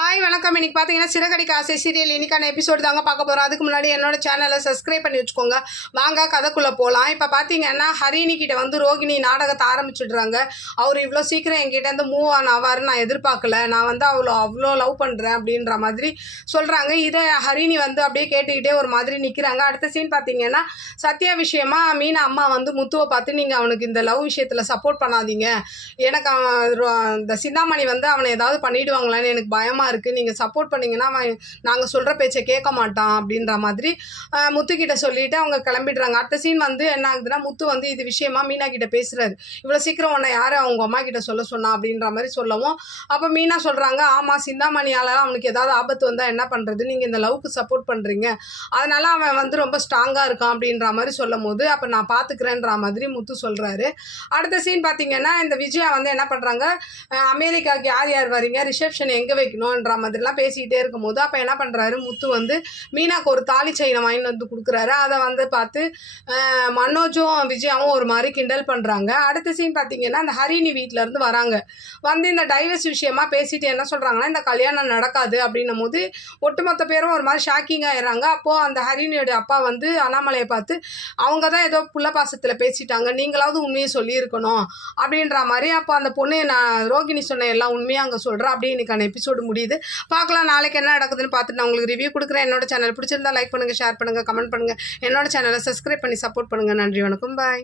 Hi வணக்கம். இன்னைக்கு பார்த்தீங்கன்னா சிறகடிக்க ஆசை சீரியல் இன்னைக்கான எபிசோடு தாங்க பார்க்க போகிறோம். அதுக்கு முன்னாடி என்னோட சேனலை சப்ஸ்கிரைப் பண்ணி வச்சுக்கோங்க. வாங்க கதைக்குள்ளே போகலாம். இப்போ பார்த்தீங்கன்னா ஹரிணி கிட்ட வந்து ரோகிணி நாடகத்தை ஆரம்பிச்சுடுறாங்க. அவர் இவ்வளோ சீக்கிரம் என்கிட்ட வந்து மூவ் ஆன் ஆவார்னு நான் எதிர்பார்க்கல. நான் வந்து அவ்வளோ லவ் பண்ணுறேன் அப்படின்ற மாதிரி சொல்கிறாங்க. இதை ஹரிணி வந்து அப்படியே கேட்டுக்கிட்டே ஒரு மாதிரி நிற்கிறாங்க. அடுத்த சீன் பார்த்தீங்கன்னா சத்யா விஷயமா மீனா அம்மா வந்து முத்துவை பார்த்து நீங்கள் அவனுக்கு இந்த லவ் விஷயத்தில் சப்போர்ட் பண்ணாதீங்க, எனக்கு இந்த சிந்தாமணி வந்து அவனை ஏதாவது பண்ணிவிடுவாங்களான்னு எனக்கு பயமாக இருக்குது, நீங்கள் சப்போர்ட் பண்ணிங்கன்னா அவன் நாங்கள் சொல்கிற பேச்சை கேட்க மாட்டான் அப்படின்ற மாதிரி முத்துக்கிட்ட சொல்லிவிட்டு அவங்க கிளம்பிடுறாங்க. அடுத்த சீன் வந்து என்ன ஆகுதுன்னா முத்து வந்து இது விஷயமா மீனா கிட்ட பேசுகிறாரு. இவ்வளோ சீக்கிரம் உன்னை யார் அவங்க அம்மா கிட்ட சொல்ல சொன்னா அப்படின்ற மாதிரி சொல்லவும் அப்போ மீனா சொல்கிறாங்க, ஆமாம் சிந்தாமணியால் அவனுக்கு ஏதாவது ஆபத்து வந்தால் என்ன பண்ணுறது, நீங்கள் இந்த லவ்க்கு சப்போர்ட் பண்ணுறீங்க, அதனால் அவன் வந்து ரொம்ப ஸ்ட்ராங்காக இருக்கான் அப்படின்ற மாதிரி சொல்லும் போது அப்போ நான் பார்த்துக்கிறேன்ற மாதிரி முத்து சொல்கிறாரு. அடுத்த சீன் பார்த்தீங்கன்னா இந்த விஜயா வந்து என்ன பண்ணுறாங்க, அமெரிக்காவுக்கு யார் யார் வரீங்க, ரிசப்ஷன் எங்கே வைக்கணுன்ற மாதிரிலாம் பேசிக்கிட்டே இருக்கும்போது அப்போ என்ன பண்ணுறாரு முத்து வந்து மீனாக்கு ஒரு தாலி செயினை வாங்கிட்டு வந்து கொடுக்குறாரு. அதை வந்து பார்த்து மனோஜும் விஜயாவும் ஒரு மாதிரி கிண்டல் பண்ணுறாங்க. அடுத்த சீன் பார்த்தீங்கன்னா அந்த ஹரிணி வீட்டிலேருந்து வராங்க. வந்து இந்த டைவர்ஸ் விஷயமா பேசிட்டு என்ன சொல்கிறாங்கன்னா இந்த கல்யாணம் நடக்காது அப்படின்னும் போது ஒட்டுமொத்த பேரும் ஒரு மாதிரி ஷாக்கிங் ஆயிடுறாங்க. அப்போது அந்த ஹரிணியோட அப்பா வந்து அண்ணாமலையை பார்த்து அவங்க தான் ஏதோ புள்ள பாசத்தில் பேசிட்டாங்க, நீங்களாவது உண்மையை சொல்லியிருக்கணும் அப்படின்ற மாதிரி. அப்போ அந்த பொண்ணு நான் ரோகிணி சொன்ன எல்லாம் உண்மையாக அங்கே சொல்கிறேன். அப்படியே இன்னைக்கான எபிசோடு முடியுது. பார்க்கலாம் நாளைக்கு என்ன நடக்குதுன்னு பார்த்துட்டு நான் உங்களுக்கு ரிவ்யூ கொடுக்குறேன். என்னோட சேனல் பிடிச்சிருந்தா லைக் பண்ணுங்கள், ஷேர் பண்ணுங்கள், கமெண்ட் பண்ணுங்கள். என்னோட சேனலை சப்ஸ்கிரைப் பண்ணி சப்போர்ட் பண்ணுங்கள். நன்றி, வணக்கம், பாய்.